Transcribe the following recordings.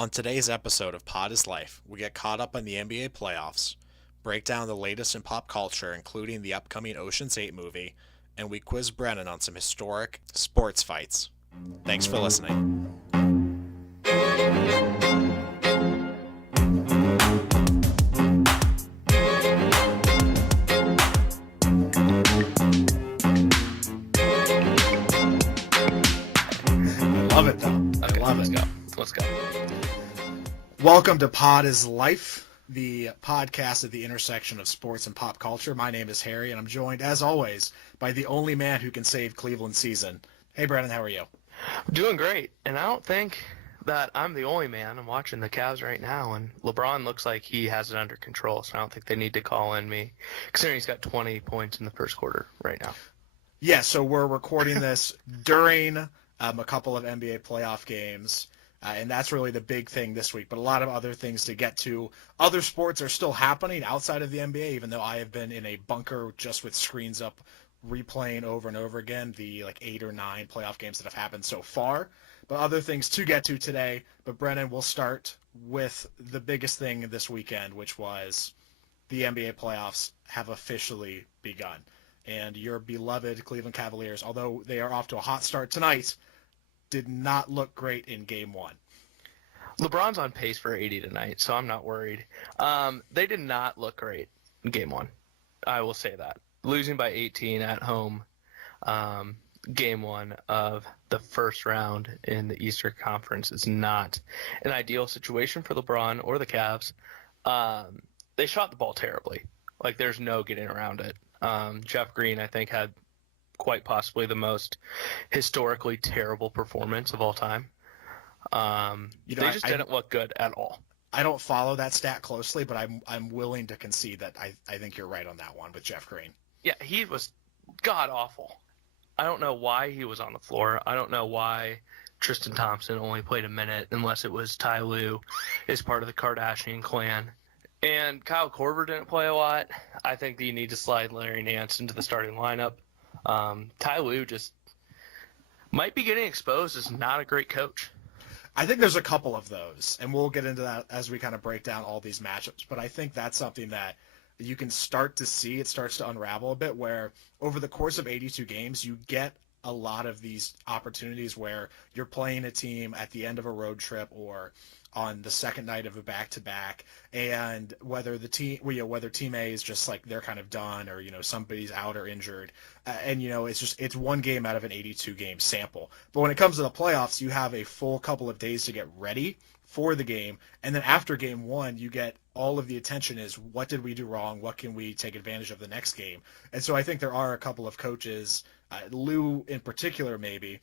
On today's episode of Pod is Life, we get caught up on the NBA playoffs, break down the latest in pop culture, including the upcoming Ocean's 8 movie, and we quiz Brennan on some historic sports fights. Thanks for listening. Love it, though. Okay, I love let's it. go. Let's go. Welcome to Pod is Life, the podcast at the intersection of sports and pop culture. My name is Harry, and I'm joined, as always, by the only man who can save Cleveland's season. Hey, Brennan, how are you? I'm doing great, and I don't think that I'm the only man. I'm watching the Cavs right now, and LeBron looks like he has it under control, so I don't think they need to call in me, considering he's got 20 points in the first quarter right now. Yeah, so we're recording this during a couple of NBA playoff games, and that's really the big thing this week. But a lot of other things to get to. Other sports are still happening outside of the NBA, even though I have been in a bunker just with screens up, replaying over and over again the 8 or 9 playoff games that have happened so far. But other things to get to today. But Brennan, we'll start with the biggest thing this weekend, which was the NBA playoffs have officially begun. And your beloved Cleveland Cavaliers, although they are off to a hot start tonight, did not look great in Game 1. LeBron's on pace for 80 tonight, so I'm not worried. They did not look great in Game 1. I will say that. Losing by 18 at home, Game 1 of the first round in the Eastern Conference is not an ideal situation for LeBron or the Cavs. They shot the ball terribly. There's no getting around it. Jeff Green, I think, had quite possibly the most historically terrible performance of all time. They just didn't look good at all. I don't follow that stat closely, but I'm willing to concede that I think you're right on that one with Jeff Green. Yeah, he was god-awful. I don't know why he was on the floor. I don't know why Tristan Thompson only played a minute unless it was Ty Lue is part of the Kardashian clan. And Kyle Korver didn't play a lot. I think that you need to slide Larry Nance into the starting lineup. Ty Lue just might be getting exposed as not a great coach. I think there's a couple of those, and we'll get into that as we kind of break down all these matchups. But I think that's something that you can start to see. It starts to unravel a bit where over the course of 82 games, you get a lot of these opportunities where you're playing a team at the end of a road trip or on the second night of a back-to-back, and whether whether team A is just they're kind of done, or somebody's out or injured, and it's one game out of an 82 game sample. But when it comes to the playoffs, you have a full couple of days to get ready for the game, and then after Game 1, you get all of the attention is what did we do wrong, what can we take advantage of the next game. And so I think there are a couple of coaches, Lou in particular maybe,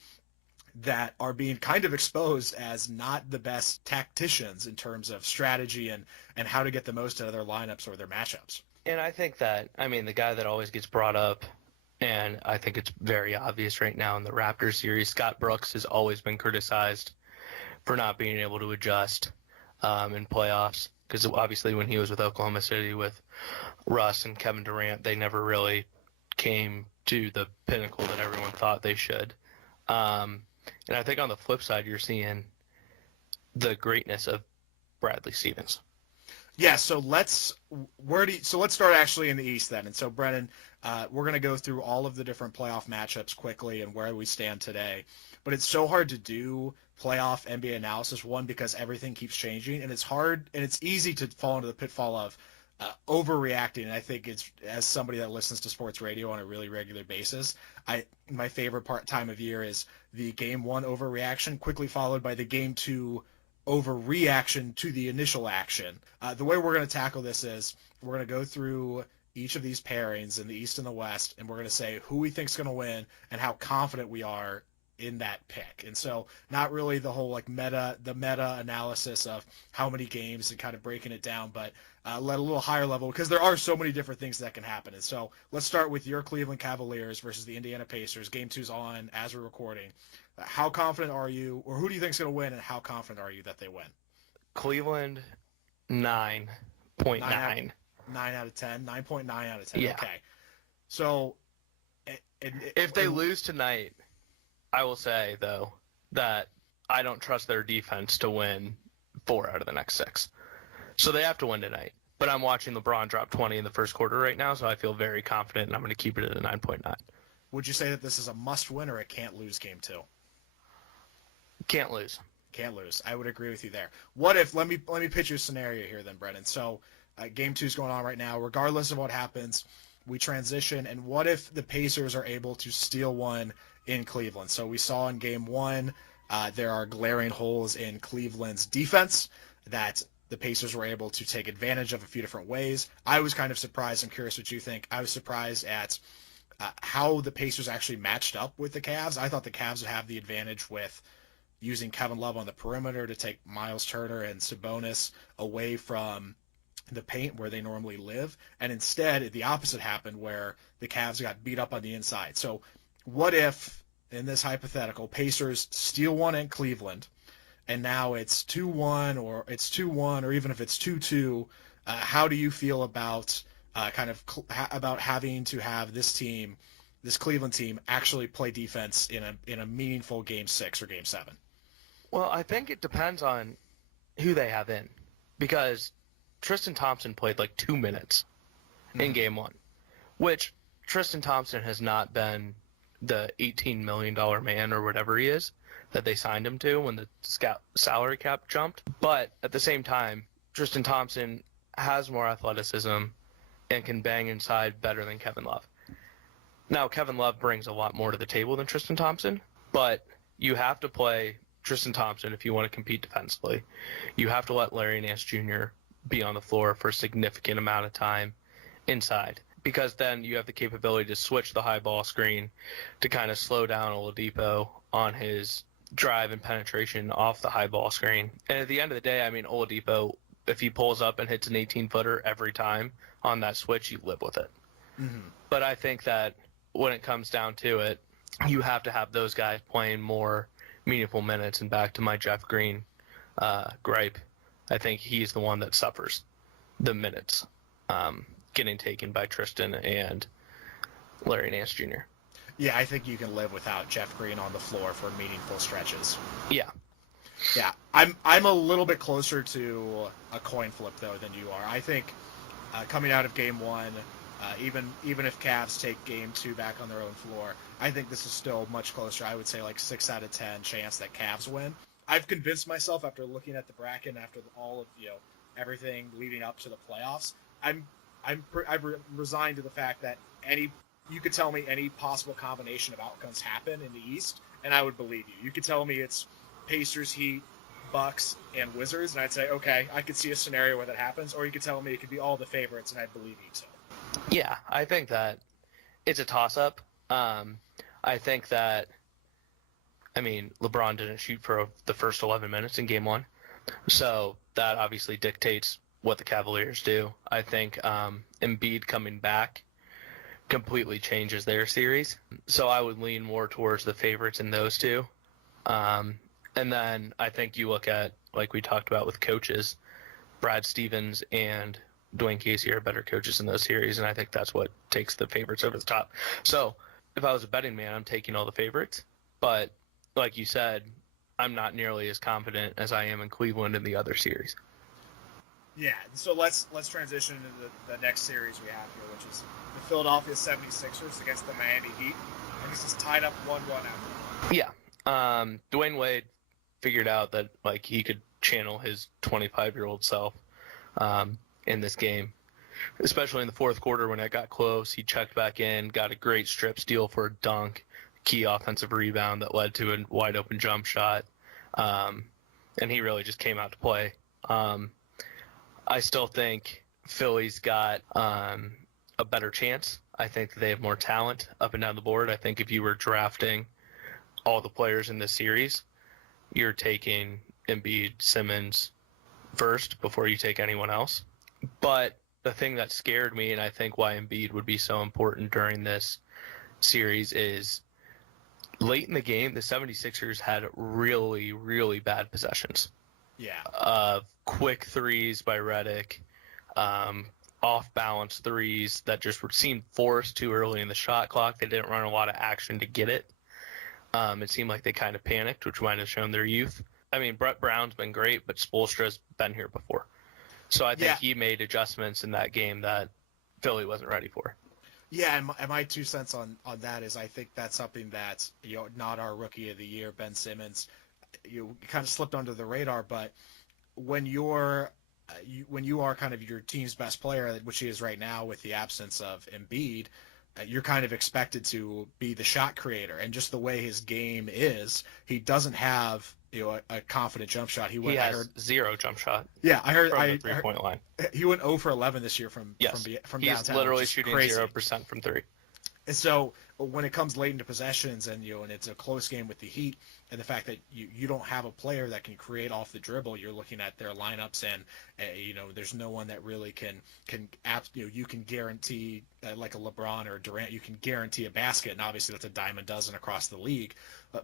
that are being kind of exposed as not the best tacticians in terms of strategy and how to get the most out of their lineups or their matchups. And I think that, the guy that always gets brought up, and I think it's very obvious right now in the Raptors series, Scott Brooks has always been criticized for not being able to adjust in playoffs. Because obviously when he was with Oklahoma City with Russ and Kevin Durant, they never really came to the pinnacle that everyone thought they should. And I think on the flip side, you're seeing the greatness of Bradley Stevens. Yeah, so let's start actually in the East then. And so Brennan, we're going to go through all of the different playoff matchups quickly and where we stand today. But it's so hard to do playoff NBA analysis, one, because everything keeps changing, and it's hard and it's easy to fall into the pitfall of overreacting. And I think it's, as somebody that listens to sports radio on a really regular basis, my favorite time of year is the Game 1 overreaction, quickly followed by the Game 2 overreaction to the initial action. The way we're going to tackle this is we're going to go through each of these pairings in the East and the West, and we're going to say who we think is going to win and how confident we are in that pick. And so not really the whole meta analysis of how many games and kind of breaking it down, but let a little higher level, because there are so many different things that can happen. And so let's start with your Cleveland Cavaliers versus the Indiana Pacers. Game 2's on as we're recording. How confident are you, or who do you think is going to win, and how confident are you that they win? Cleveland, 9.9. 9 out of 10? 9.9 out of 10. Yeah. Okay. So if they lose tonight, I will say, though, that I don't trust their defense to win 4 out of the next 6. So they have to win tonight. But I'm watching LeBron drop 20 in the first quarter right now, so I feel very confident, and I'm going to keep it at a 9.9. Would you say that this is a must-win or a can't-lose game, too? Can't lose. Can't lose. I would agree with you there. What if, let me pitch you a scenario here then, Brennan. So game 2 is going on right now. Regardless of what happens, we transition, and what if the Pacers are able to steal one in Cleveland? So we saw in game 1 there are glaring holes in Cleveland's defense that the Pacers were able to take advantage of a few different ways. I was kind of surprised. I'm curious what you think. I was surprised at how the Pacers actually matched up with the Cavs. I thought the Cavs would have the advantage with using Kevin Love on the perimeter to take Miles Turner and Sabonis away from the paint where they normally live. And instead, the opposite happened where the Cavs got beat up on the inside. So what if, in this hypothetical, Pacers steal one in Cleveland, and now it's 2-1 or it's 2-1 or even if it's 2-2, how do you feel about about having to have this team, this Cleveland team, actually play defense in a meaningful game 6 or game 7? Well, I think it depends on who they have in, because Tristan Thompson played like 2 minutes in game 1, which Tristan Thompson has not been the $18 million man or whatever he is that they signed him to when the salary cap jumped. But at the same time, Tristan Thompson has more athleticism and can bang inside better than Kevin Love. Now, Kevin Love brings a lot more to the table than Tristan Thompson, but you have to play Tristan Thompson if you want to compete defensively. You have to let Larry Nance Jr. be on the floor for a significant amount of time inside, because then you have the capability to switch the high ball screen to kind of slow down Oladipo on his drive and penetration off the high ball screen. And at the end of the day, I mean, Oladipo, if he pulls up and hits an 18-footer every time on that switch, you live with it. Mm-hmm. But I think that when it comes down to it, you have to have those guys playing more meaningful minutes. And back to my Jeff Green gripe, I think he's the one that suffers the minutes getting taken by Tristan and Larry Nance Jr. Yeah, I think you can live without Jeff Green on the floor for meaningful stretches. Yeah. Yeah, I'm a little bit closer to a coin flip though than you are. I think coming out of game 1, even if Cavs take game 2 back on their own floor, I think this is still much closer. I would say like 6 out of 10 chance that Cavs win. I've convinced myself after looking at the bracket and after all of everything leading up to the playoffs. I've resigned to the fact that you could tell me any possible combination of outcomes happen in the East, and I would believe you. You could tell me it's Pacers, Heat, Bucks, and Wizards, and I'd say, okay, I could see a scenario where that happens. Or you could tell me it could be all the favorites, and I'd believe you too. Yeah, I think that it's a toss-up. I think that, LeBron didn't shoot for the first 11 minutes in game 1, so that obviously dictates what the Cavaliers do. I think Embiid coming back completely changes their series, so I would lean more towards the favorites in those two. And then I think you look at, like we talked about with coaches, Brad Stevens and Dwayne Casey are better coaches in those series, and I think that's what takes the favorites over the top. So if I was a betting man, I'm taking all the favorites. But like you said, I'm not nearly as confident as I am in Cleveland in the other series. Yeah, so let's transition into the next series we have here, which is the Philadelphia 76ers against the Miami Heat. And this is tied up 1-1 after. Yeah. Dwayne Wade figured out that he could channel his 25-year-old self in this game, especially in the fourth quarter when it got close. He checked back in, got a great strip steal for a dunk, key offensive rebound that led to a wide-open jump shot, and he really just came out to play. I still think Philly's got a better chance. I think they have more talent up and down the board. I think if you were drafting all the players in this series, you're taking Embiid, Simmons first before you take anyone else. But the thing that scared me, and I think why Embiid would be so important during this series, is late in the game, the 76ers had really, really bad possessions. Yeah. Quick threes by Redick, off-balance threes that just seemed forced too early in the shot clock. They didn't run a lot of action to get it. It seemed like they kind of panicked, which might have shown their youth. I mean, Brett Brown's been great, but Spoelstra's been here before. So I think he made adjustments in that game that Philly wasn't ready for. Yeah, and my 2 cents on that is I think that's something that, not our rookie of the year, Ben Simmons, kind of slipped under the radar. But when when you are kind of your team's best player, which he is right now with the absence of Embiid, you're kind of expected to be the shot creator. And just the way his game is, he doesn't have a confident jump shot. He has zero jump shot. Yeah, I heard from the 3-point line. He went 0 for 11 this year from downtown. He's literally shooting 0% from three. And so when it comes late into possessions and and it's a close game with the Heat, and the fact that you don't have a player that can create off the dribble, you're looking at their lineups and there's no one that really can you can guarantee like a LeBron or Durant, you can guarantee a basket, and obviously that's a dime a dozen across the league,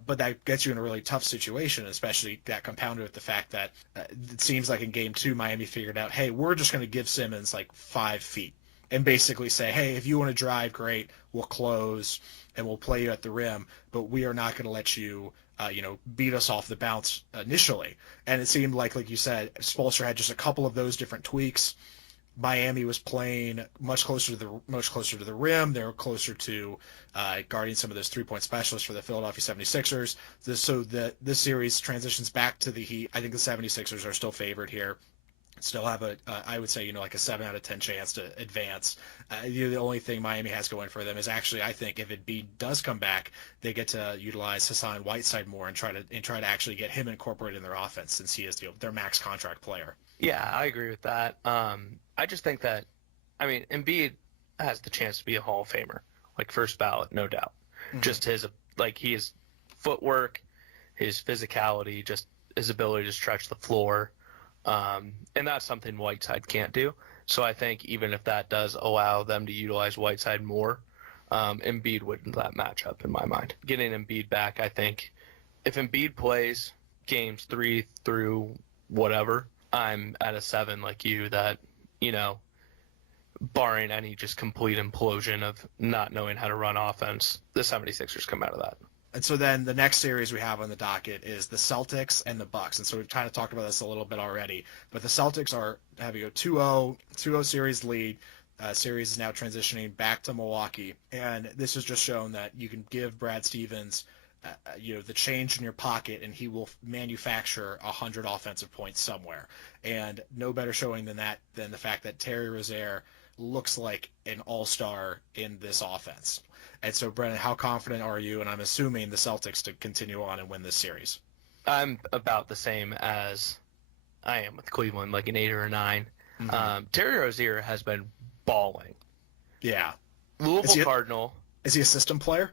but that gets you in a really tough situation, especially that compounded with the fact that it seems like in game 2 Miami figured out, hey, we're just going to give Simmons like 5 feet. And basically say, hey, if you want to drive, great, we'll close and we'll play you at the rim, but we are not going to let you, beat us off the bounce initially. And it seemed like you said, Spoelstra had just a couple of those different tweaks. Miami was playing much closer to the rim. They were closer to guarding some of those 3-point specialists for the Philadelphia 76ers. So this series transitions back to the Heat. I think the 76ers are still favored here. Still have I would say, like a 7 out of 10 chance to advance. The only thing Miami has going for them is actually, I think, if Embiid does come back, they get to utilize Hassan Whiteside more and try to actually get him incorporated in their offense, since he is their max contract player. Yeah, I agree with that. I just think that, Embiid has the chance to be a Hall of Famer, like first ballot, no doubt. Mm-hmm. Just his footwork, his physicality, just his ability to stretch the floor. And that's something Whiteside can't do. So I think even if that does allow them to utilize Whiteside more, Embiid wouldn't that match up in my mind. Getting Embiid back, I think, if Embiid plays games 3 through whatever, I'm at a 7 like you, that, barring any just complete implosion of not knowing how to run offense, the 76ers come out of that. And so then the next series we have on the docket is the Celtics and the Bucks. And so we've kind of talked about this a little bit already. But the Celtics are having a 2-0 series lead. Series is now transitioning back to Milwaukee. And this has just shown that you can give Brad Stevens the change in your pocket, and he will manufacture 100 offensive points somewhere. And no better showing than the fact that Terry Rozier looks like an all-star in this offense. And so, Brennan, how confident are you? And I'm assuming the Celtics to continue on and win this series. I'm about the same as I am with Cleveland, like an 8 or a 9. Mm-hmm. Terry Rozier has been balling. Yeah. Louisville Cardinal. Is he a system player?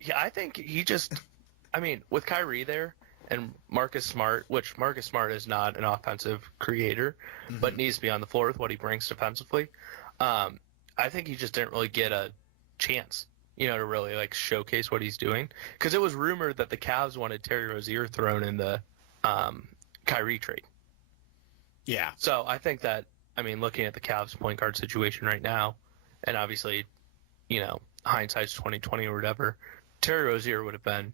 Yeah, I think he just – with Kyrie there and Marcus Smart, which Marcus Smart is not an offensive creator, mm-hmm. but needs to be on the floor with what he brings defensively. I think he just didn't really get a chance, to really showcase what he's doing, because it was rumored that the Cavs wanted Terry Rozier thrown in the Kyrie trade. Yeah. So I think that, looking at the Cavs point guard situation right now, and obviously, hindsight's 2020 or whatever, Terry Rozier would have been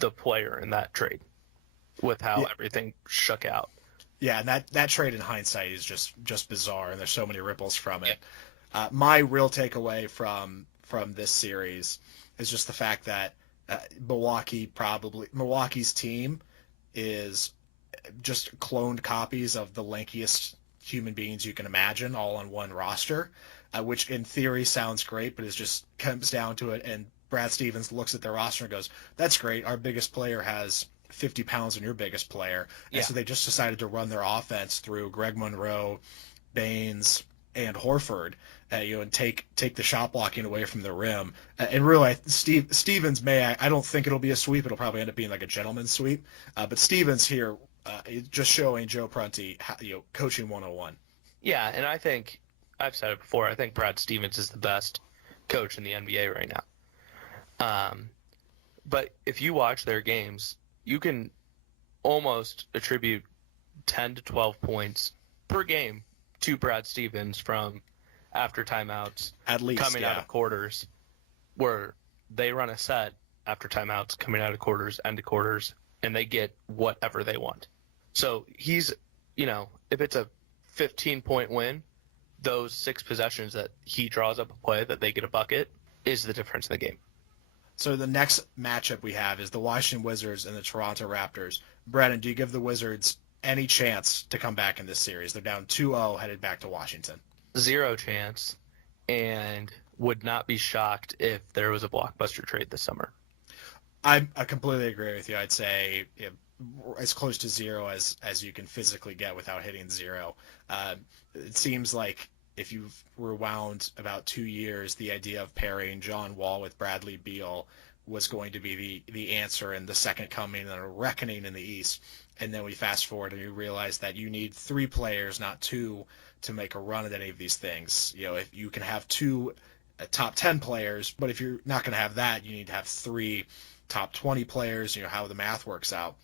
the player in that trade with how everything shook out. Yeah, and that trade in hindsight is just bizarre, and there's so many ripples from it. My real takeaway from this series is just the fact that Milwaukee's team is just cloned copies of the lankiest human beings you can imagine, all on one roster, which in theory sounds great, but it just comes down to it. And Brad Stevens looks at their roster and goes, "That's great. Our biggest player has 50 pounds than your biggest player." And so they just decided to run their offense through Greg Monroe, Baines, and Horford, and take the shot blocking away from the rim. And really, Stevens I don't think it'll be a sweep. It'll probably end up being like a gentleman's sweep. But Stevens here, just showing Joe Prunty, coaching 101. Yeah, and I think, I've said it before, I think Brad Stevens is the best coach in the NBA right now. But if you watch their games, you can almost attribute 10 to 12 points per game to Brad Stevens from after timeouts, at least coming out of quarters, where they run a set after timeouts, coming out of quarters, end of quarters, and they get whatever they want. So he's, if it's a 15-point win, those 6 possessions that he draws up a play that they get a bucket is the difference in the game. So the next matchup we have is the Washington Wizards and the Toronto Raptors. Brennan, do you give the Wizards any chance to come back in this series? They're down 2-0 headed back to Washington. 0 chance, and would not be shocked if there was a blockbuster trade this summer. I completely agree with you. I'd say as close to 0 as you can physically get without hitting 0. It seems like if you've rewound about 2 years, the idea of pairing John Wall with Bradley Beal was going to be the answer and the second coming and a reckoning in the East. And then we fast forward and you realize that you need 3 players, not 2, to make a run at any of these things. If you can have 2 top 10 players, but if you're not going to have that, you need to have 3 top 20 players, how the math works out.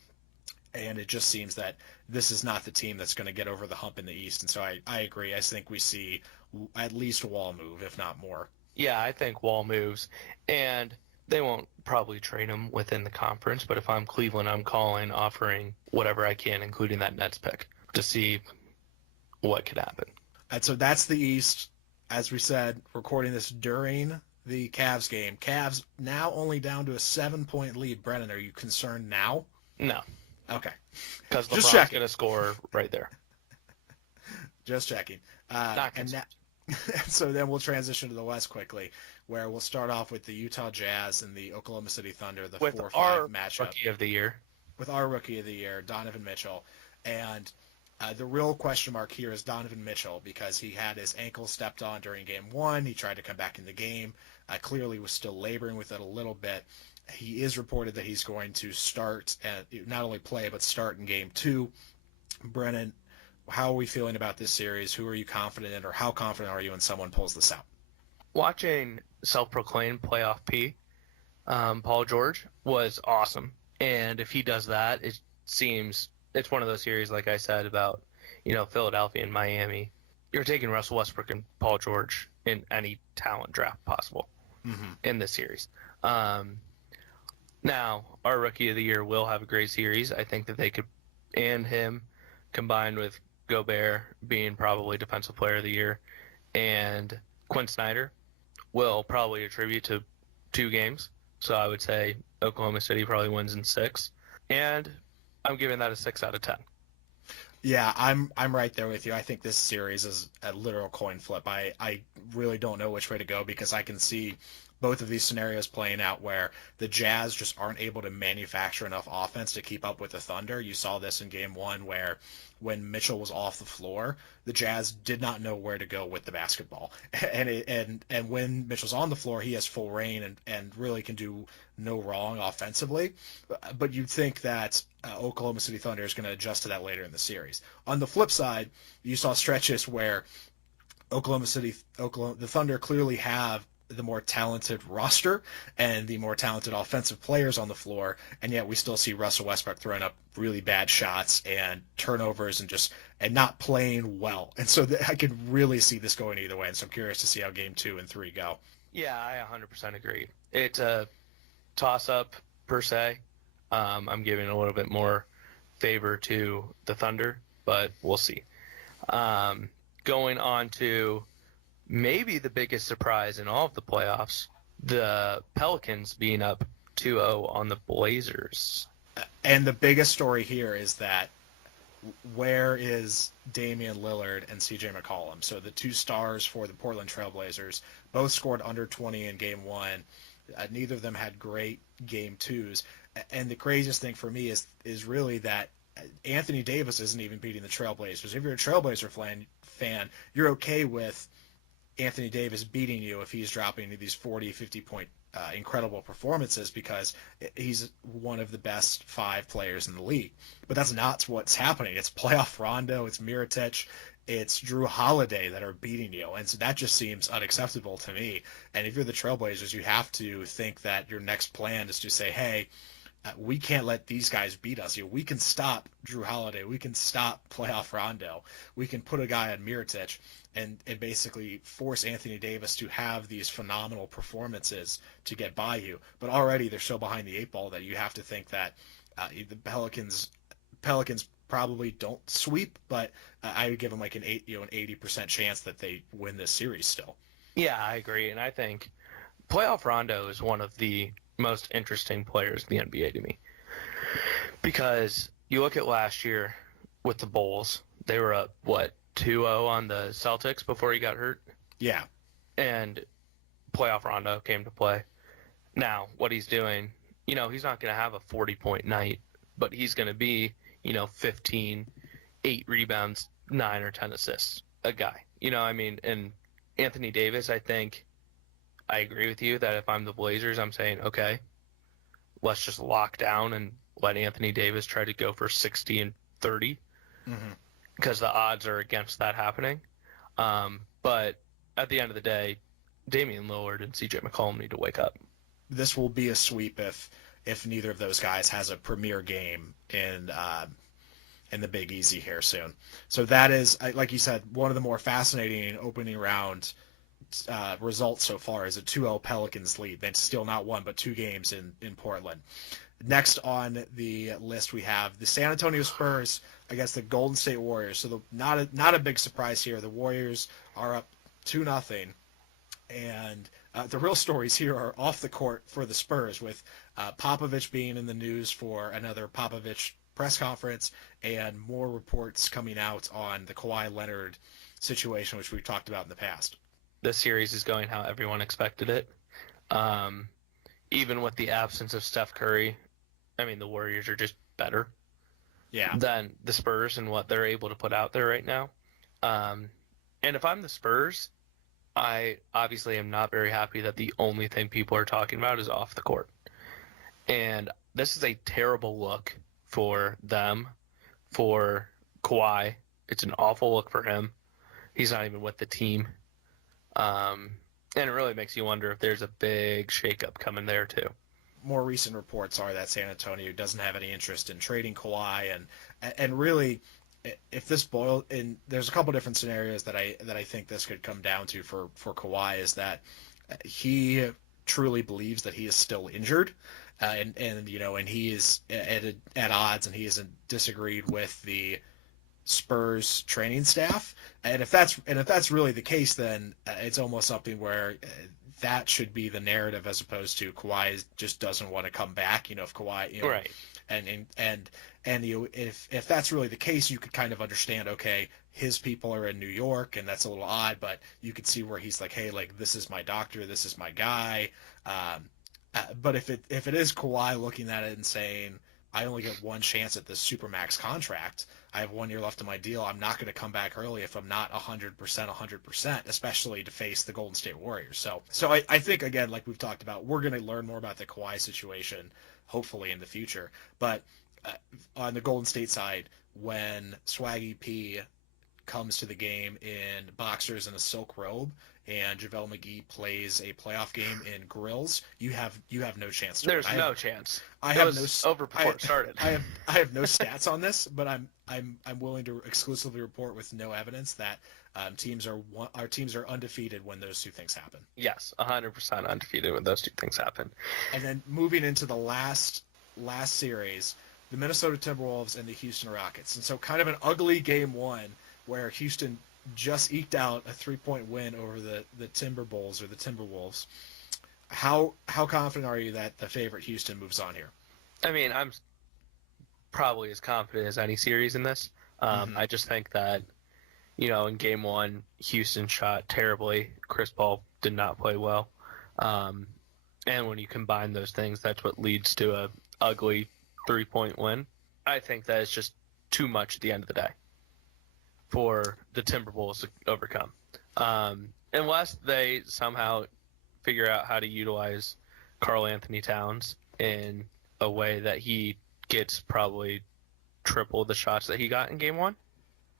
And it just seems that this is not the team that's going to get over the hump in the East. And so I agree. I think we see at least Wall move, if not more. Yeah, I think Wall moves. And they won't probably trade him within the conference. But if I'm Cleveland, I'm calling, offering whatever I can, including that Nets pick, to see what could happen. And so that's the East. As we said, recording this during the Cavs game. Cavs now only down to a 7-point lead. Brennan, are you concerned now? No. Okay. Because LeBron's going to score right there. Just checking. So then we'll transition to the West quickly, where we'll start off with the Utah Jazz and the Oklahoma City Thunder, the 4-5 matchup. Rookie of the year. With our Rookie of the Year, Donovan Mitchell. And the real question mark here is Donovan Mitchell, because he had his ankle stepped on during Game 1. He tried to come back in the game. Clearly was still laboring with it a little bit. He is reported that he's going to start, not only play, but start in Game 2. Brennan, how are we feeling about this series? Who are you confident in, or how confident are you when someone pulls this out? Watching self-proclaimed playoff P, Paul George, was awesome. And if he does that, it seems it's one of those series, like I said, about Philadelphia and Miami. You're taking Russell Westbrook and Paul George in any talent draft possible in this series. Now, our Rookie of the Year will have a great series. I think that they could, and him, combined with Gobert being probably Defensive Player of the Year, and Quinn Snyder, will probably attribute to 2 games. So I would say Oklahoma City probably wins in 6. And I'm giving that a 6 out of 10. Yeah, I'm right there with you. I think this series is a literal coin flip. I really don't know which way to go, because I can see both of these scenarios playing out where the Jazz just aren't able to manufacture enough offense to keep up with the Thunder. You saw this in Game 1 where when Mitchell was off the floor, the Jazz did not know where to go with the basketball. And when Mitchell's on the floor, he has full reign and really can do no wrong offensively. But you'd think that Oklahoma City Thunder is going to adjust to that later in the series. On the flip side, you saw stretches where the Thunder clearly have the more talented roster and the more talented offensive players on the floor, and yet we still see Russell Westbrook throwing up really bad shots and turnovers and not playing well. And so I could really see this going either way, and so I'm curious to see how Game 2 and 3 go. Yeah, I 100% agree. It's a toss-up per se. I'm giving a little bit more favor to the Thunder, but we'll see. Going on to maybe the biggest surprise in all of the playoffs, the Pelicans being up 2-0 on the Blazers. And the biggest story here is that where is Damian Lillard and CJ McCollum? So the 2 stars for the Portland Trailblazers both scored under 20 in Game 1. Neither of them had great Game 2s. And the craziest thing for me is really that Anthony Davis isn't even beating the Trailblazers. If you're a Trailblazer fan, you're okay with Anthony Davis beating you if he's dropping these 40, 50-point incredible performances, because he's one of the best 5 players in the league. But that's not what's happening. It's playoff Rondo, it's Mirotic, it's Drew Holiday that are beating you. And so that just seems unacceptable to me. And if you're the Trailblazers, you have to think that your next plan is to say, hey, we can't let these guys beat us. We can stop Drew Holiday. We can stop playoff Rondo. We can put a guy on Mirotic and basically force Anthony Davis to have these phenomenal performances to get by you. But already they're so behind the 8 ball that you have to think that The Pelicans probably don't sweep, but I would give them like an 80% chance that they win this series still. Yeah, I agree, and I think playoff Rondo is one of the most interesting players in the NBA to me because you look at last year with the Bulls, they were up what 2-0 on the Celtics before he got hurt, Yeah, and playoff Rondo came to play. Now, what he's doing, he's not going to have a 40-point night, but he's going to be, 15, 8 rebounds, 9 or 10 assists, a guy. And Anthony Davis, I think, I agree with you that if I'm the Blazers, I'm saying, okay, let's just lock down and let Anthony Davis try to go for 60 and 30 because the odds are against that happening. But at the end of the day, Damian Lillard and CJ McCollum need to wake up. this will be a sweep if neither of those guys has a premier game in the Big Easy here soon. So that is, like you said, one of the more fascinating opening round results so far is a 2-0 Pelicans lead. They've still not won but 2 games in Portland. Next on the list we have the San Antonio Spurs against the Golden State Warriors. So not a big surprise here. The Warriors are up 2-0, and the real stories here are off the court for the Spurs, with Popovich being in the news for another Popovich press conference and more reports coming out on the Kawhi Leonard situation, which we've talked about in the past. This series is going how everyone expected it. Even with the absence of Steph Curry, the Warriors are just better than the Spurs and what they're able to put out there right now. And if I'm the Spurs, I obviously am not very happy that the only thing people are talking about is off the court. And this is a terrible look for them, for Kawhi. It's an awful look for him. He's not even with the team. And it really makes you wonder if there's a big shakeup coming there too. More recent reports are that San Antonio doesn't have any interest in trading Kawhi, and really, if this boils, and there's a couple different scenarios that I think this could come down to for Kawhi, is that he truly believes that he is still injured, and he is at odds, and he hasn't disagreed with the Spurs training staff, and if that's really the case, then it's almost something where that should be the narrative, as opposed to Kawhi just doesn't want to come back. If Kawhi, right, and if that's really the case, you could kind of understand. Okay, his people are in New York, and that's a little odd, but you could see where he's like, hey, like, this is my doctor, this is my guy. But if it is Kawhi looking at it and saying, I only get one chance at this Supermax contract, I have 1 year left of my deal, I'm not going to come back early if I'm not 100%, especially to face the Golden State Warriors. So I think, again, like we've talked about, we're going to learn more about the Kawhi situation, hopefully, in the future. But on the Golden State side, when Swaggy P comes to the game in boxers and a silk robe, and JaVale McGee plays a playoff game in grills, you have no chance. There's no chance. I have no over before it started. I have no stats on this, but I'm willing to exclusively report with no evidence that our teams are undefeated when those two things happen. Yes, 100% undefeated when those two things happen. And then moving into the last series, the Minnesota Timberwolves and the Houston Rockets, and so kind of an ugly game one where Houston just eked out a 3-point win over the Timberwolves. How confident are you that the favorite Houston moves on here? I'm probably as confident as any series in this. I just think that, in game one, Houston shot terribly. Chris Paul did not play well. And when you combine those things, that's what leads to a ugly 3-point win. I think that it's just too much at the end of the day for the Timberwolves to overcome. Unless they somehow figure out how to utilize Karl Anthony Towns in a way that he gets probably triple the shots that he got in game one.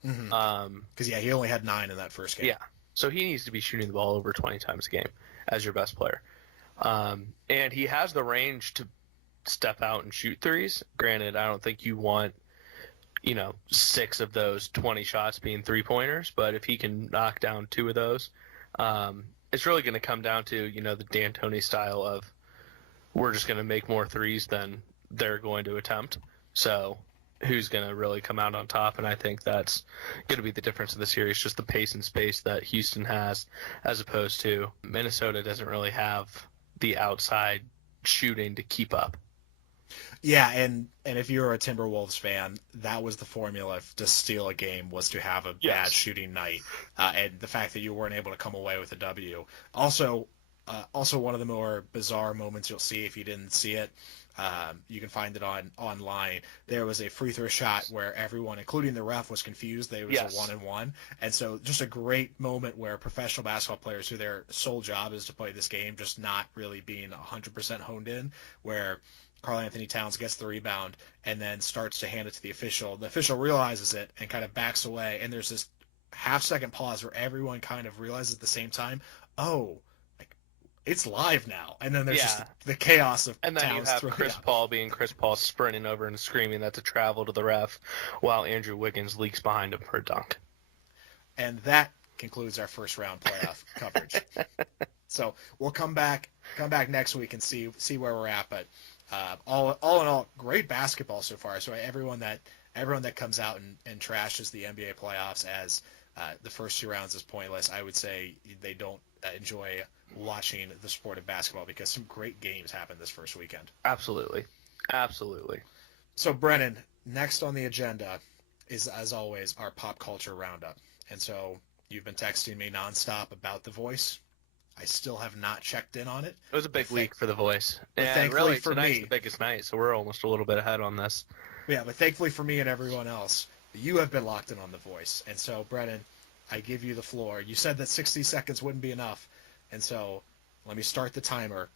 Because, he only had 9 in that first game. Yeah, so he needs to be shooting the ball over 20 times a game as your best player. And he has the range to step out and shoot threes. Granted, I don't think you want 6 of those 20 shots being 3-pointers, but if he can knock down 2 of those, it's really going to come down to, the D'Antoni style of, we're just going to make more threes than they're going to attempt. So who's going to really come out on top? And I think that's going to be the difference of the series, just the pace and space that Houston has, as opposed to Minnesota doesn't really have the outside shooting to keep up. Yeah, and if you're a Timberwolves fan, that was the formula to steal a game, was to have a bad shooting night, and the fact that you weren't able to come away with a W. Also, one of the more bizarre moments you'll see if you didn't see it. You can find it online. There was a free throw shot where everyone, including the ref, was confused. They was a 1-and-1, and so just a great moment where professional basketball players, who their sole job is to play this game, just not really being 100% honed in, where Karl Anthony Towns gets the rebound and then starts to hand it to the official. The official realizes it and kind of backs away, and there's this half-second pause where everyone kind of realizes at the same time, oh, like, it's live now. And then there's just the chaos of And then Towns you have Chris Paul being Chris Paul, sprinting over and screaming that's a travel to the ref, while Andrew Wiggins leaks behind him for a dunk. And that concludes our first round playoff coverage. So we'll come back next week and see where we're at. But all in all, great basketball so far. So everyone that comes out and trashes the NBA playoffs as the first 2 rounds is pointless, I would say they don't enjoy watching the sport of basketball, because some great games happened this first weekend. Absolutely. So Brennan, next on the agenda is, as always, our pop culture roundup. And so you've been texting me nonstop about The Voice. I still have not checked in on it. It was a big week for The Voice. And thankfully really, for tonight's me, the biggest night, so we're almost a little bit ahead on this. Yeah, but thankfully for me and everyone else, you have been locked in on The Voice. And so, Brennan, I give you the floor. You said that 60 seconds wouldn't be enough. And so let me start the timer.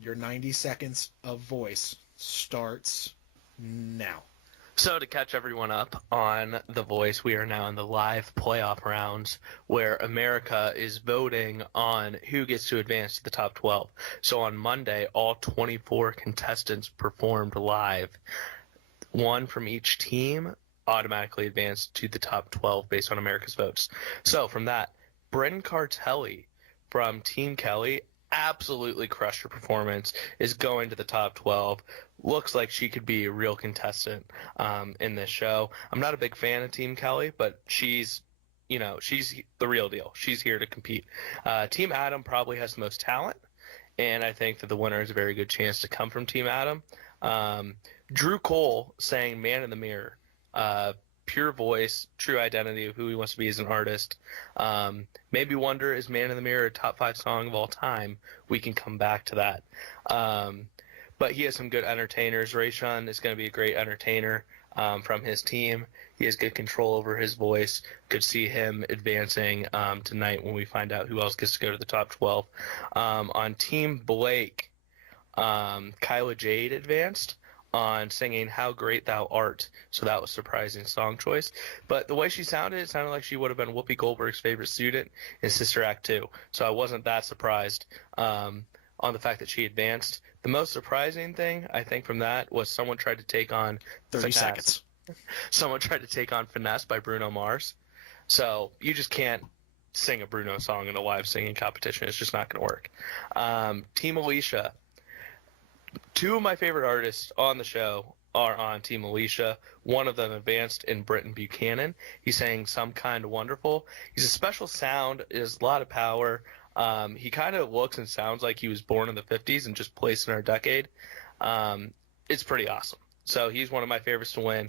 Your 90 seconds of voice starts now. So to catch everyone up on The Voice, we are now in the live playoff rounds where America is voting on who gets to advance to the top 12. So on Monday, all 24 contestants performed live. One from each team automatically advanced to the top 12 based on America's votes. So from that, Bryn Cartelli from Team Kelly absolutely crushed her performance, is going to the top 12. Looks like she could be a real contestant in this show. I'm not a big fan of Team Kelly, but she's the real deal. She's here to compete. Team Adam probably has the most talent, and I think that the winner has a very good chance to come from Team Adam. Drew Cole sang Man in the Mirror. Pure voice, true identity of who he wants to be as an artist. Maybe Wonder is Man in the Mirror a top 5 song of all time. We can come back to that. But he has some good entertainers. Rayshun is going to be a great entertainer from his team. He has good control over his voice. Could see him advancing tonight when we find out who else gets to go to the top 12. On Team Blake, Kyla Jade advanced on singing How Great Thou Art. So that was surprising song choice. But the way she sounded, it sounded like she would have been Whoopi Goldberg's favorite student in Sister Act 2. So I wasn't that surprised on the fact that she advanced. The most surprising thing, I think, from that was someone tried to take on 30 seconds. Someone tried to take on Finesse by Bruno Mars. So you just can't sing a Bruno song in a live singing competition. It's just not going to work. Team Alicia. 2 of my favorite artists on the show are on Team Alicia. One of them advanced in Britton Buchanan. He sang Some Kind of Wonderful. He's a special sound, has a lot of power. He kind of looks and sounds like he was born in the 50s and just placed in our decade. It's pretty awesome. So he's one of my favorites to win.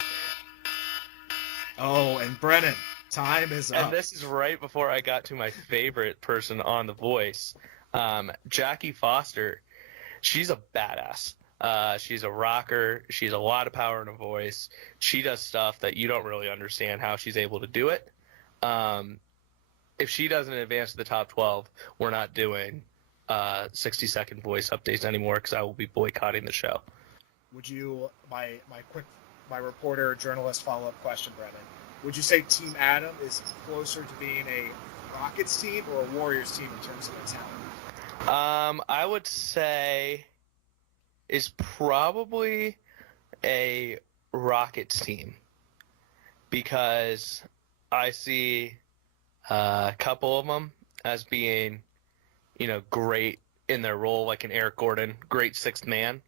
Oh, and Brennan, time is up. And this is right before I got to my favorite person on The Voice, Jackie Foster. She's a badass. She's a rocker. She's a lot of power in her voice. She does stuff that you don't really understand how she's able to do it. If she doesn't advance to the top 12, we're not doing 60-second voice updates anymore because I will be boycotting the show. Would you, my reporter journalist follow-up question, Brennan, would you say Team Adam is closer to being a Rockets team or a Warriors team in terms of their talent? I would say is probably a Rockets team because I see a couple of them as being, great in their role, like an Eric Gordon, great sixth man.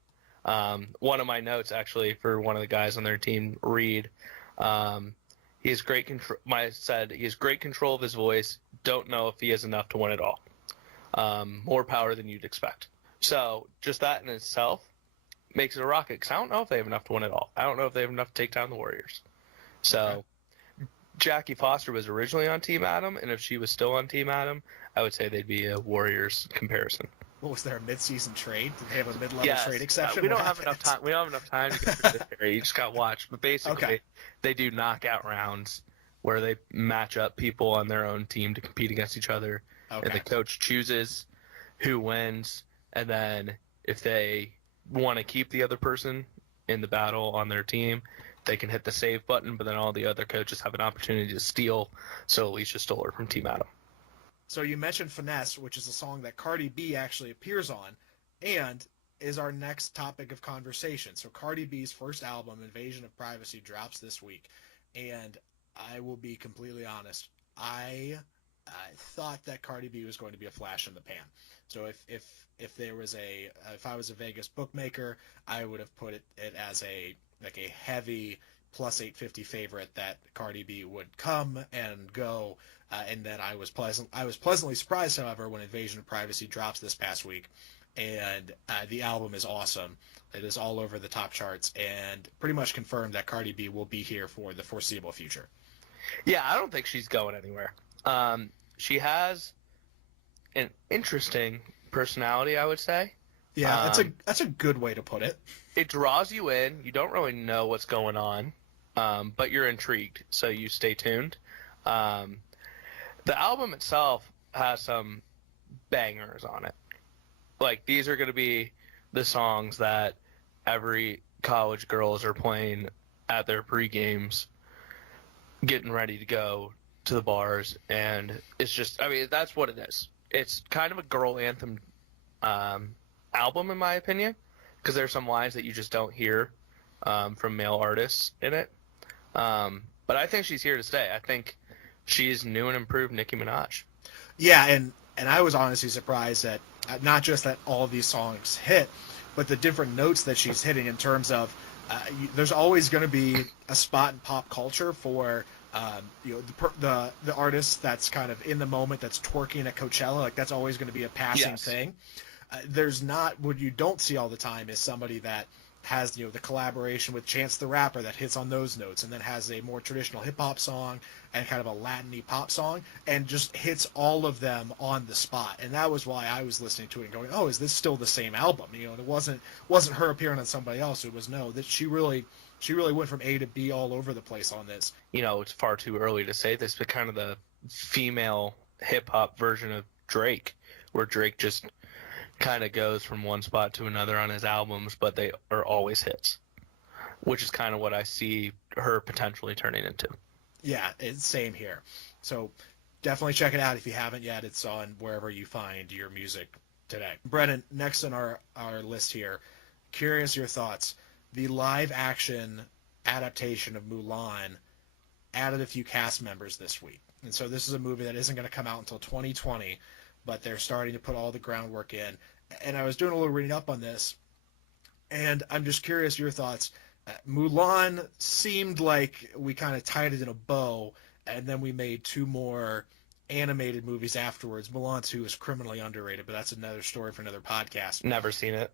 One of my notes, actually, for one of the guys on their team, Reed, he has great control. Said he has great control of his voice. Don't know if he has enough to win it all. More power than you'd expect. So just that in itself makes it a rocket. Because I don't know if they have enough to win it all. I don't know if they have enough to take down the Warriors. So Jackie Foster was originally on Team Adam, and if she was still on Team Adam, I would say they'd be a Warriors comparison. What was there, a mid-season trade? Did they have a mid-level trade exception? We don't have enough time. We don't have enough time to get through this area. You just got to watch. But basically, they do knockout rounds where they match up people on their own team to compete against each other, and the coach chooses who wins, and then if they want to keep the other person in the battle on their team, they can hit the save button, but then all the other coaches have an opportunity to steal. So Alicia stole her from Team Adam. So you mentioned Finesse, which is a song that Cardi B actually appears on, and is our next topic of conversation. So Cardi B's first album, Invasion of Privacy, drops this week, and I will be completely honest, I thought that Cardi B was going to be a flash in the pan. So if I was a Vegas bookmaker, I would have put it as a heavy plus 850 favorite that Cardi B would come and go, and then I was pleasantly surprised, however, when Invasion of Privacy drops this past week, and the album is awesome. It is all over the top charts, and pretty much confirmed that Cardi B will be here for the foreseeable future. Yeah, I don't think she's going anywhere. She has an interesting personality, I would say. Yeah, that's a good way to put it. It draws you in. You don't really know what's going on, but you're intrigued, so you stay tuned. The album itself has some bangers on it. Like, these are going to be the songs that every college girls are playing at their pre-games, getting ready to go to the bars, and it's just, I mean, that's what it is. It's kind of a girl anthem album, in my opinion, because there's some lines that you just don't hear from male artists in it. But I think she's here to stay. I think she's new and improved Nicki Minaj. Yeah, and I was honestly surprised that not just that all of these songs hit, but the different notes that she's hitting in terms of there's always going to be a spot in pop culture for the artist that's kind of in the moment, that's twerking at Coachella. Like, that's always going to be a passing thing. There's not, what you don't see all the time is somebody that has the collaboration with Chance the Rapper that hits on those notes, and then has a more traditional hip hop song and kind of a Latin-y pop song, and just hits all of them on the spot. And that was why I was listening to it and going, oh, is this still the same album? And it wasn't her appearing on somebody else. It was that she really went from A to B all over the place on this. It's far too early to say this, but kind of the female hip hop version of Drake, where Drake just kind of goes from one spot to another on his albums, but they are always hits, which is kind of what I see her potentially turning into. Yeah, it's same here. So definitely check it out if you haven't yet. It's on wherever you find your music today. Brennan, next on our list here, curious your thoughts. The live action adaptation of Mulan added a few cast members this week. And so this is a movie that isn't going to come out until 2020, but they're starting to put all the groundwork in. And I was doing a little reading up on this, and I'm just curious your thoughts. Mulan seemed like we kind of tied it in a bow, and then we made two more animated movies afterwards. Mulan 2 is criminally underrated, but that's another story for another podcast. Never seen it.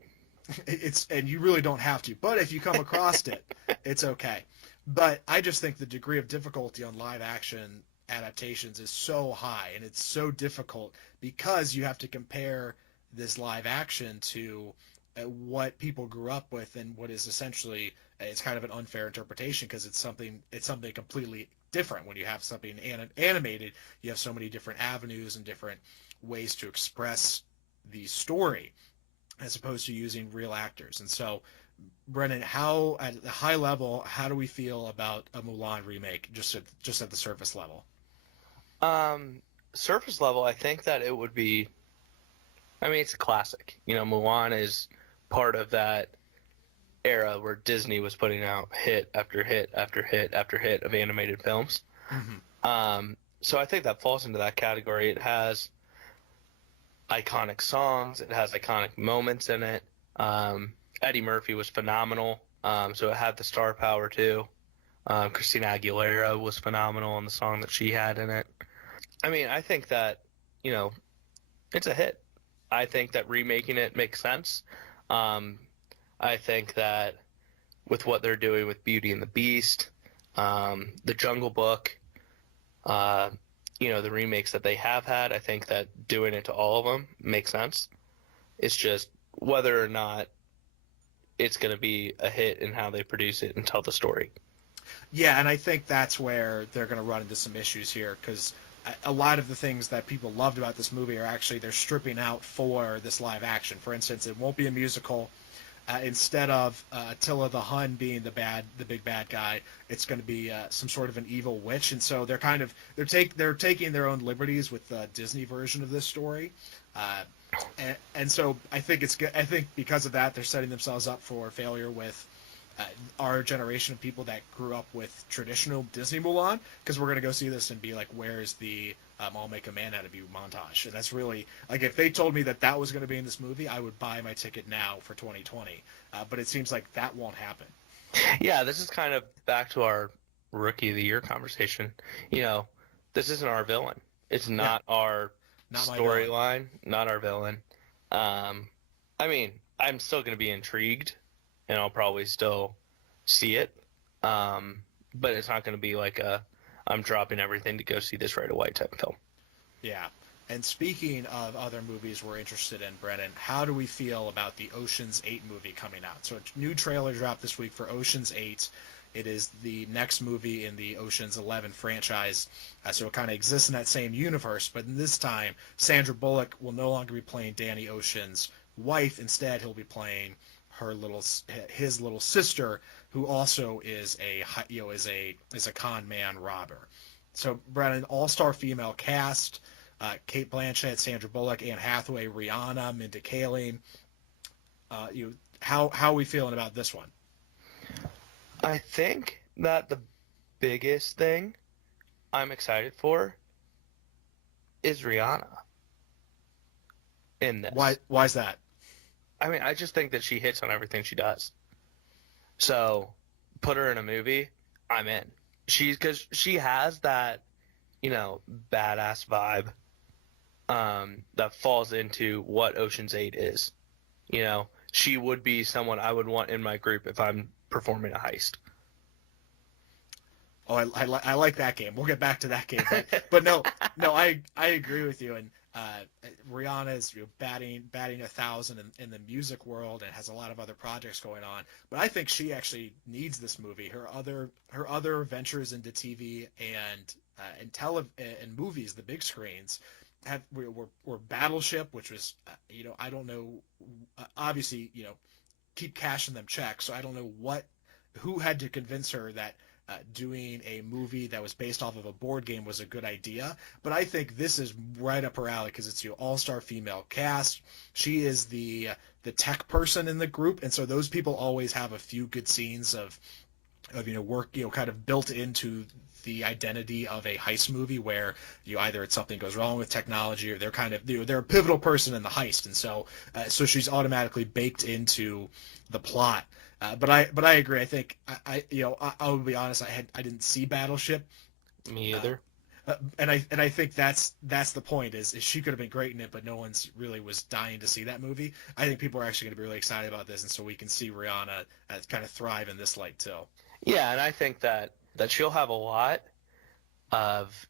And you really don't have to. But if you come across it, it's okay. But I just think the degree of difficulty on live action adaptations is so high, and it's so difficult because you have to compare this live action to what people grew up with, and what is essentially, it's kind of an unfair interpretation because it's something completely different. When you have something animated, you have so many different avenues and different ways to express the story as opposed to using real actors. And so, Brennan, how, at a high level, how do we feel about a Mulan remake just at the surface level? Surface level, I think that it would be, I mean, it's a classic. Mulan is part of that era where Disney was putting out hit after hit after hit after hit of animated films. Mm-hmm. So I think that falls into that category. It has iconic songs. It has iconic moments in it. Eddie Murphy was phenomenal. So it had the star power too. Christina Aguilera was phenomenal in the song that she had in it. I mean, I think that, you know, it's a hit. I think that remaking it makes sense. Um, I think that with what they're doing with Beauty and the Beast, the Jungle Book, uh, the remakes that they have had, I think that doing it to all of them makes sense. It's just whether or not it's going to be a hit in how they produce it and tell the story. Yeah, and I think that's where they're going to run into some issues here because a lot of the things that people loved about this movie are actually they're stripping out for this live action. For instance, it won't be a musical. Instead of Attila the Hun being the big bad guy, it's going to be some sort of an evil witch, and so they're taking their own liberties with the Disney version of this story, and so I think it's good. I think because of that, they're setting themselves up for failure with our generation of people that grew up with traditional Disney Mulan, because we're going to go see this and be like, where's the I'll make a man out of you montage? And that's really, like, if they told me that that was going to be in this movie, I would buy my ticket now for 2020. But it seems like that won't happen. Yeah, this is kind of back to our Rookie of the Year conversation. This isn't our villain. It's Yeah, not our not my villain. storyline, not our villain. I mean, I'm still going to be intrigued, and I'll probably still see it. But it's not going to be like I'm dropping everything to go see this right away type of film. Yeah. And speaking of other movies we're interested in, Brennan, how do we feel about the Ocean's 8 movie coming out? So a new trailer dropped this week for Ocean's 8. It is the next movie in the Ocean's 11 franchise, so it kind of exists in that same universe. But in this time, Sandra Bullock will no longer be playing Danny Ocean's wife. Instead, he'll be playing his little sister, who also is a con man robber. So, Brennan, all-star female cast. Kate Blanchett, Sandra Bullock, Anne Hathaway, Rihanna, Mindy Kaling. How are we feeling about this one? I think that the biggest thing I'm excited for is Rihanna in this. Why is that? I mean, I just think that she hits on everything she does. So, put her in a movie, I'm in. Because she has that, badass vibe that falls into what Ocean's 8 is. She would be someone I would want in my group if I'm performing a heist. Oh, I like that game. We'll get back to that game, but no, I agree with you. And Rihanna is batting 1,000 in the music world and has a lot of other projects going on. But I think she actually needs this movie. Her other ventures into TV and movies, the big screens, were Battleship, which was I don't know, obviously keep cashing them checks. So I don't know who had to convince her that doing a movie that was based off of a board game was a good idea. But I think this is right up her alley because it's all-star female cast. She is the tech person in the group, and so those people always have a few good scenes of work kind of built into the identity of a heist movie where either it's something goes wrong with technology or they're kind of they're a pivotal person in the heist, and so she's automatically baked into the plot. But I agree. I think I'll be honest. I didn't see Battleship. Me either. And I think that's the point is she could have been great in it, but no one's really was dying to see that movie. I think people are actually going to be really excited about this, and so we can see Rihanna kind of thrive in this light too. Yeah, and I think that she'll have a lot of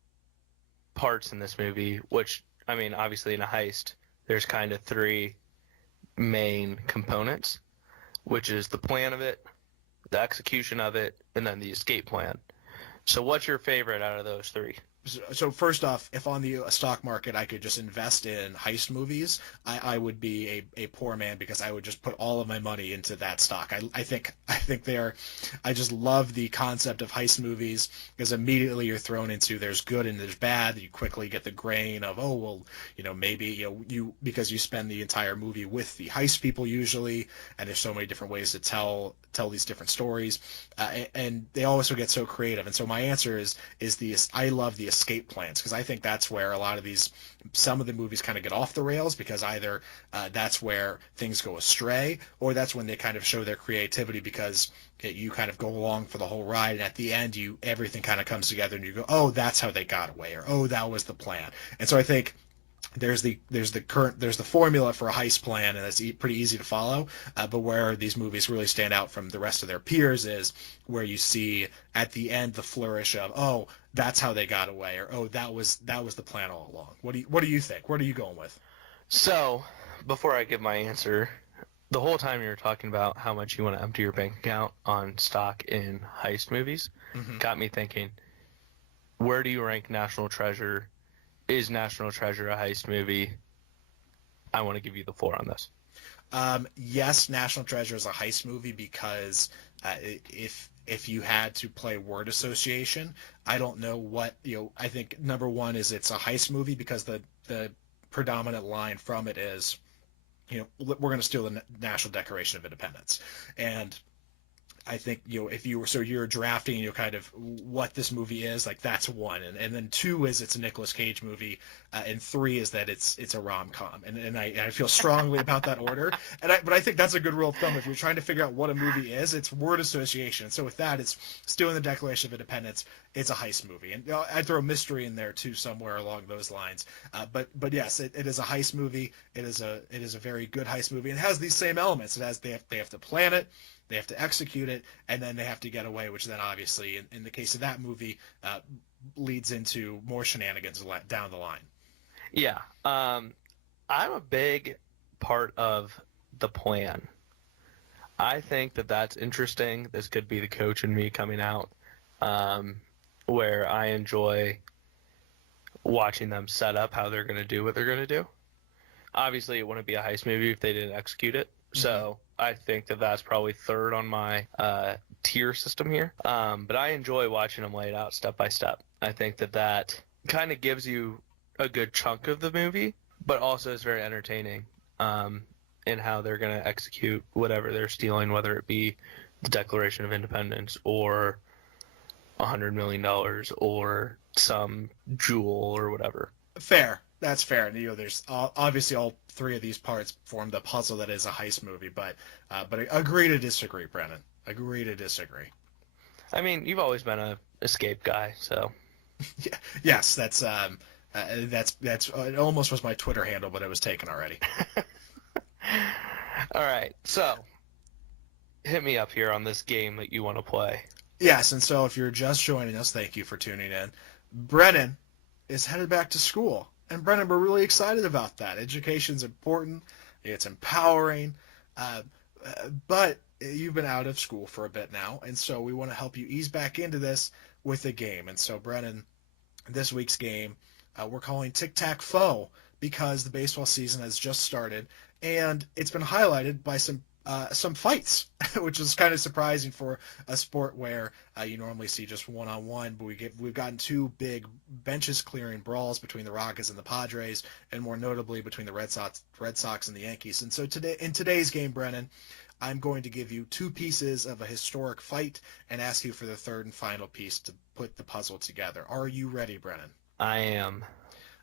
parts in this movie, which, I mean, obviously in a heist, there's kind of three main components, which is the plan of it, the execution of it, and then the escape plan. So what's your favorite out of those three? So first off, if on the stock market I could just invest in heist movies, I would be a poor man because I would just put all of my money into that stock. I think I just love the concept of heist movies because immediately you're thrown into there's good and there's bad. You quickly get the grain of maybe you because you spend the entire movie with the heist people usually, and there's so many different ways to tell these different stories, and they also get so creative. And so my answer is I love the escape plans, because I think that's where some of the movies kind of get off the rails, because either that's where things go astray, or that's when they kind of show their creativity, because you kind of go along for the whole ride, and at the end everything kind of comes together and you go, oh, that's how they got away, or oh, that was the plan. And so I think there's the formula for a heist plan, and it's pretty easy to follow. But where these movies really stand out from the rest of their peers is where you see at the end the flourish of, oh, that's how they got away, or oh, that was the plan all along. What do you think? What are you going with? So, before I give my answer, the whole time you were talking about how much you want to empty your bank account on stock in heist movies, got me thinking, where do you rank National Treasure? Is National Treasure a heist movie? I want to give you the floor on this. Yes, National Treasure is a heist movie, because if you had to play word association, I don't know what, I think number one is it's a heist movie because the predominant line from it is, we're going to steal the National Declaration of Independence. And I think, if you're drafting, kind of what this movie is, like, that's one. And then two is it's a Nicolas Cage movie. And three is that it's a rom-com. And I feel strongly about that order. But I think that's a good rule of thumb. If you're trying to figure out what a movie is, it's word association. So with that, it's stealing the Declaration of Independence. It's a heist movie. And I'd throw mystery in there too, somewhere along those lines. But yes, it is a heist movie. It is a very good heist movie. And it has these same elements. They have to plan it. They have to execute it, and then they have to get away, which then obviously, in the case of that movie, leads into more shenanigans down the line. Yeah. I'm a big part of the plan. I think that that's interesting. This could be the coach in me coming out, where I enjoy watching them set up how they're going to do what they're going to do. Obviously, it wouldn't be a heist movie if they didn't execute it. So I think that that's probably third on my tier system here. But I enjoy watching them lay it out step by step. I think that kind of gives you a good chunk of the movie, but also is very entertaining in how they're going to execute whatever they're stealing, whether it be the Declaration of Independence or $100 million or some jewel or whatever. Fair. That's fair. And there's obviously all three of these parts form the puzzle that is a heist movie. But agree to disagree, Brennan. Agree to disagree. I mean, you've always been a escape guy, so. Yes, that's it almost was my Twitter handle, but it was taken already. All right, so hit me up here on this game that you want to play. Yes, and so if you're just joining us, thank you for tuning in. Brennan is headed back to school. And Brennan, we're really excited about that. Education's important. It's empowering. But you've been out of school for a bit now, and so we want to help you ease back into this with a game. And so, Brennan, this week's game we're calling Tic-Tac-Foe, because the baseball season has just started, and it's been highlighted by some fights, which is kind of surprising for a sport where you normally see just one-on-one, but we've gotten two big benches-clearing brawls between the Rockies and the Padres, and more notably between the Red Sox and the Yankees. And so in today's game, Brennan, I'm going to give you two pieces of a historic fight and ask you for the third and final piece to put the puzzle together. Are you ready, Brennan? I am.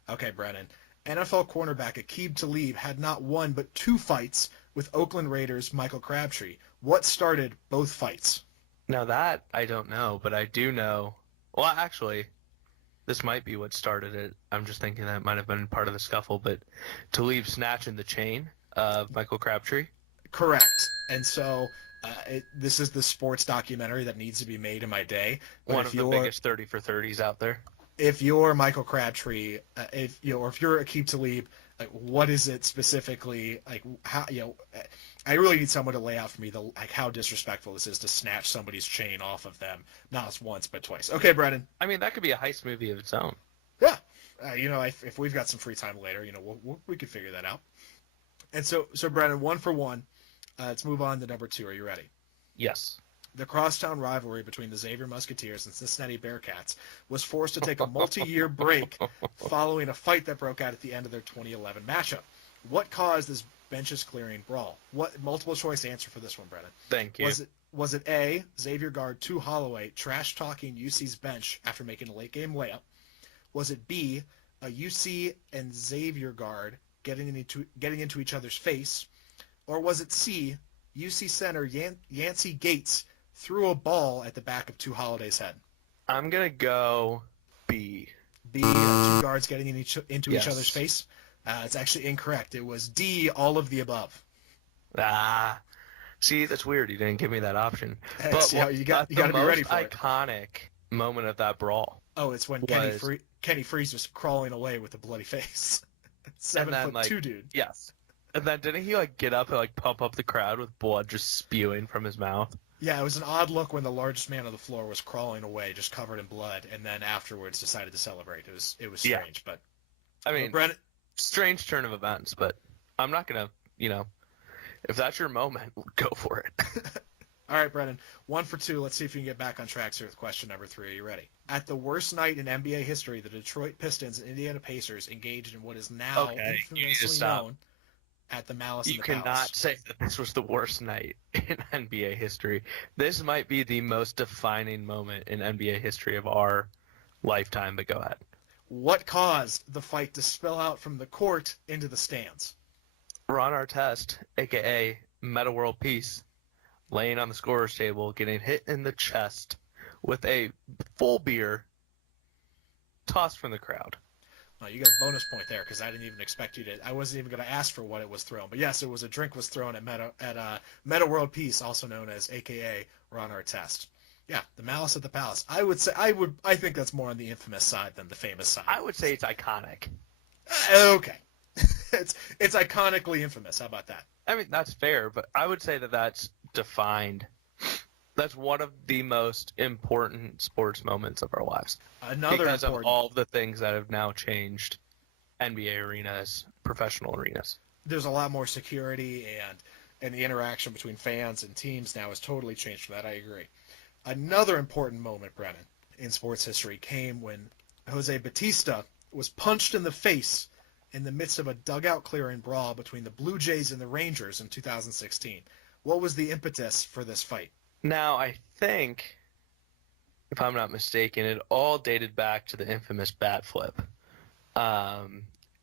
Okay, Brennan. NFL cornerback Aqib Talib had not one but two fights with Oakland Raiders Michael Crabtree. What started both fights? Now that I don't know, but I do know. Well, actually, this might be what started it. I'm just thinking that might have been part of the scuffle, but Talib snatching the chain of Michael Crabtree. Correct. And so this is the sports documentary that needs to be made in my day. But one of the biggest 30 for 30s out there. If you're Michael Crabtree, if you're Aqib Talib, like, what is it specifically? Like, how, I really need someone to lay out for me how disrespectful this is to snatch somebody's chain off of them, not once but twice. Okay, Brennan. I mean, that could be a heist movie of its own. Yeah. If we've got some free time later, we could figure that out. And so Brennan, one for one. Let's move on to number two. Are you ready? Yes. The crosstown rivalry between the Xavier Musketeers and Cincinnati Bearcats was forced to take a multi-year break following a fight that broke out at the end of their 2011 matchup. What caused this benches-clearing brawl? What multiple choice answer for this one, Brennan? Thank you. Was it A, Xavier guard 2 Holloway trash-talking UC's bench after making a late-game layup? Was it B, a UC and Xavier guard getting into each other's face? Or was it C, UC center Yancey Gates threw a ball at the back of Two Holiday's head? I'm going to go B. B, two guards getting into each Yes. other's face? It's actually incorrect. It was D, all of the above. See, that's weird. You didn't give me that option. Hey, But see how you got to be ready for it. iconic moment of that brawl. Oh, it's when Kenny Freese was crawling away with a bloody face. 7'2" dude. Yes. And then didn't he get up and pump up the crowd with blood just spewing from his mouth? Yeah, it was an odd look when the largest man on the floor was crawling away, just covered in blood, and then afterwards decided to celebrate. It was strange, but I mean, Brennan, strange turn of events, but I'm not gonna, if that's your moment, go for it. All right, Brennan, 1 for 2. Let's see if you can get back on track here with question number 3. Are you ready? At the worst night in NBA history, the Detroit Pistons and Indiana Pacers engaged in what is now infamously known at the Malice in the Palace. You cannot say that this was the worst night in NBA history. This might be the most defining moment in NBA history of our lifetime, but go ahead. What caused the fight to spill out from the court into the stands? Ron Artest, a.k.a. Meta World Peace, laying on the scorer's table, getting hit in the chest with a full beer tossed from the crowd. Oh, you got a bonus point there because I didn't even expect you to. I wasn't even going to ask for what it was thrown, but yes, it was a drink was thrown at Meta World Peace, also known as AKA Ron Artest. Yeah, the Malice at the Palace. I think that's more on the infamous side than the famous side. I would say it's iconic. Okay, it's iconically infamous. How about that? I mean, that's fair, but I would say that that's defined. That's one of the most important sports moments of our lives. Because of all of the things that have now changed NBA arenas, professional arenas. There's a lot more security, and the interaction between fans and teams now has totally changed from that. I agree. Another important moment, Brennan, in sports history came when Jose Batista was punched in the face in the midst of a dugout clearing brawl between the Blue Jays and the Rangers in 2016. What was the impetus for this fight? Now, I think, if I'm not mistaken, it all dated back to the infamous bat flip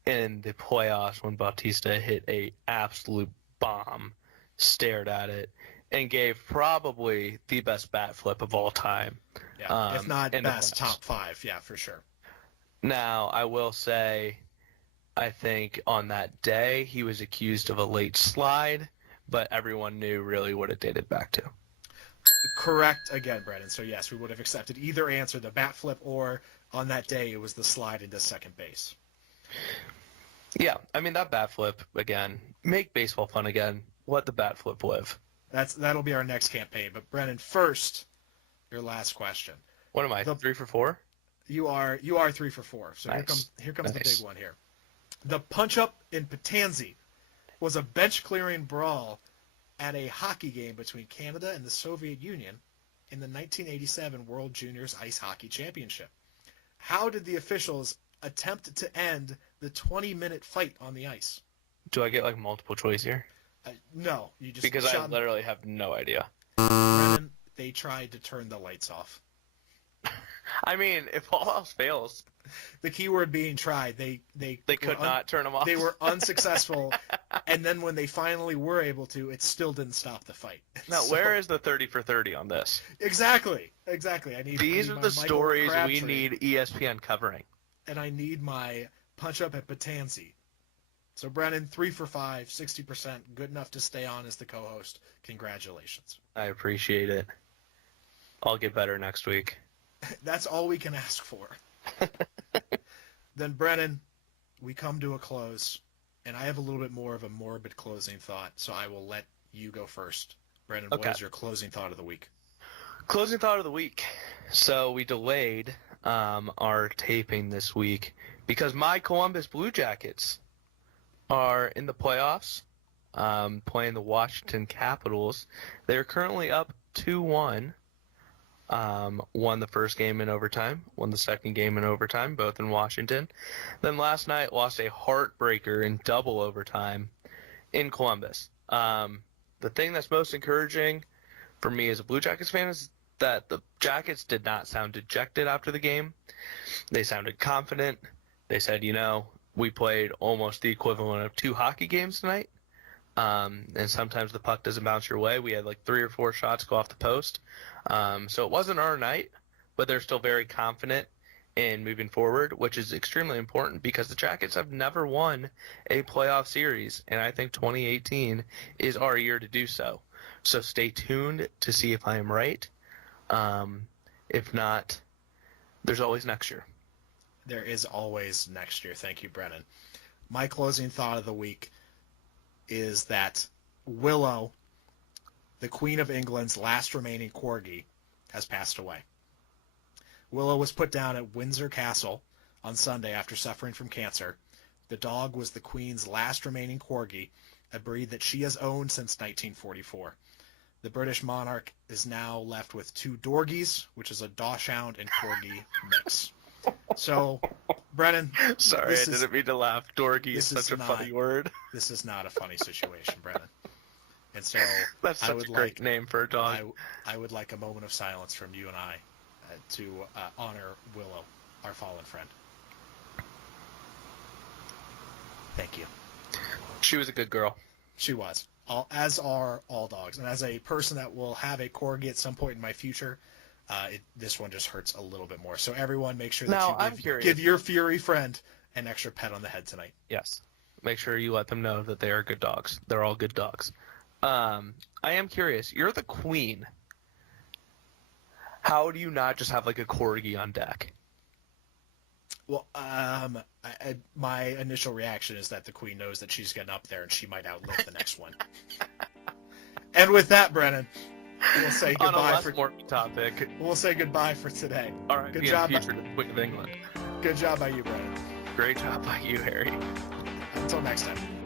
in the playoffs when Bautista hit a absolute bomb, stared at it, and gave probably the best bat flip of all time. Yeah, if not best, top 5, yeah, for sure. Now, I will say, I think on that day he was accused of a late slide, but everyone knew really what it dated back to. Correct again, Brennan. So yes, we would have accepted either answer, the bat flip, or on that day it was the slide into second base. Yeah, I mean that bat flip again. Make baseball fun again. Let the bat flip live. That'll be our next campaign. But Brennan, first, your last question. What am I? 3 for 4? You are 3 for 4. So nice. here comes the big one here. The punch up in Patanzi was a bench clearing brawl at a hockey game between Canada and the Soviet Union in the 1987 World Juniors Ice Hockey Championship. How did the officials attempt to end the 20-minute fight on the ice? Do I get multiple choice here? No, you just because I literally have no idea. Brennan, they tried to turn the lights off. I mean, if all else fails, the key word being tried. They could not turn them off. They were unsuccessful, and then when they finally were able to, it still didn't stop the fight. Now, where is the 30 for 30 on this? Exactly. These are the stories we need ESPN covering. And I need my punch up at Patanzi. So, Brennan, 3 for 5, 60%, good enough to stay on as the co-host. Congratulations. I appreciate it. I'll get better next week. That's all we can ask for. Then, Brennan, we come to a close, and I have a little bit more of a morbid closing thought, so I will let you go first. Brennan, okay. What is your closing thought of the week? Closing thought of the week. So we delayed our taping this week because my Columbus Blue Jackets are in the playoffs, playing the Washington Capitals. They're currently up 2-1. Won the first game in overtime, won the second game in overtime, both in Washington. Then last night lost a heartbreaker in double overtime in Columbus. The thing that's most encouraging for me as a Blue Jackets fan is that the Jackets did not sound dejected after the game. They sounded confident. They said, we played almost the equivalent of 2 hockey games tonight. And sometimes the puck doesn't bounce your way. We had like 3 or 4 shots go off the post. So it wasn't our night, but they're still very confident in moving forward, which is extremely important because the Jackets have never won a playoff series, and I think 2018 is our year to do so. So stay tuned to see if I am right. If not, there's always next year. There is always next year. Thank you, Brennan. My closing thought of the week is that Willow, the Queen of England's last remaining corgi, has passed away. Willow was put down at Windsor Castle on Sunday after suffering from cancer. The dog was the Queen's last remaining corgi, a breed that she has owned since 1944. The British monarch is now left with 2 dorgies, which is a Dachshund and Corgi mix. So, Brennan, sorry, I didn't mean to laugh. Dorgy is such a funny word. This is not a funny situation, Brennan. And so, that's such a great name for a dog. I would like a moment of silence from you and I to honor Willow, our fallen friend. Thank you. She was a good girl. She was. As are all dogs. And as a person that will have a corgi at some point in my future, this one just hurts a little bit more. So everyone, make sure that you give your furry friend an extra pet on the head tonight. Yes. Make sure you let them know that they are good dogs. They're all good dogs. I am curious. You're the queen. How do you not just have like a corgi on deck? Well, my initial reaction is that the queen knows that she's getting up there and she might outlive the next one. And with that, Brennan, we'll say goodbye topic. We'll say goodbye for today. All right. Good job, Queen of England. Good job by you, Brennan. Great job by you, Harry. Until next time.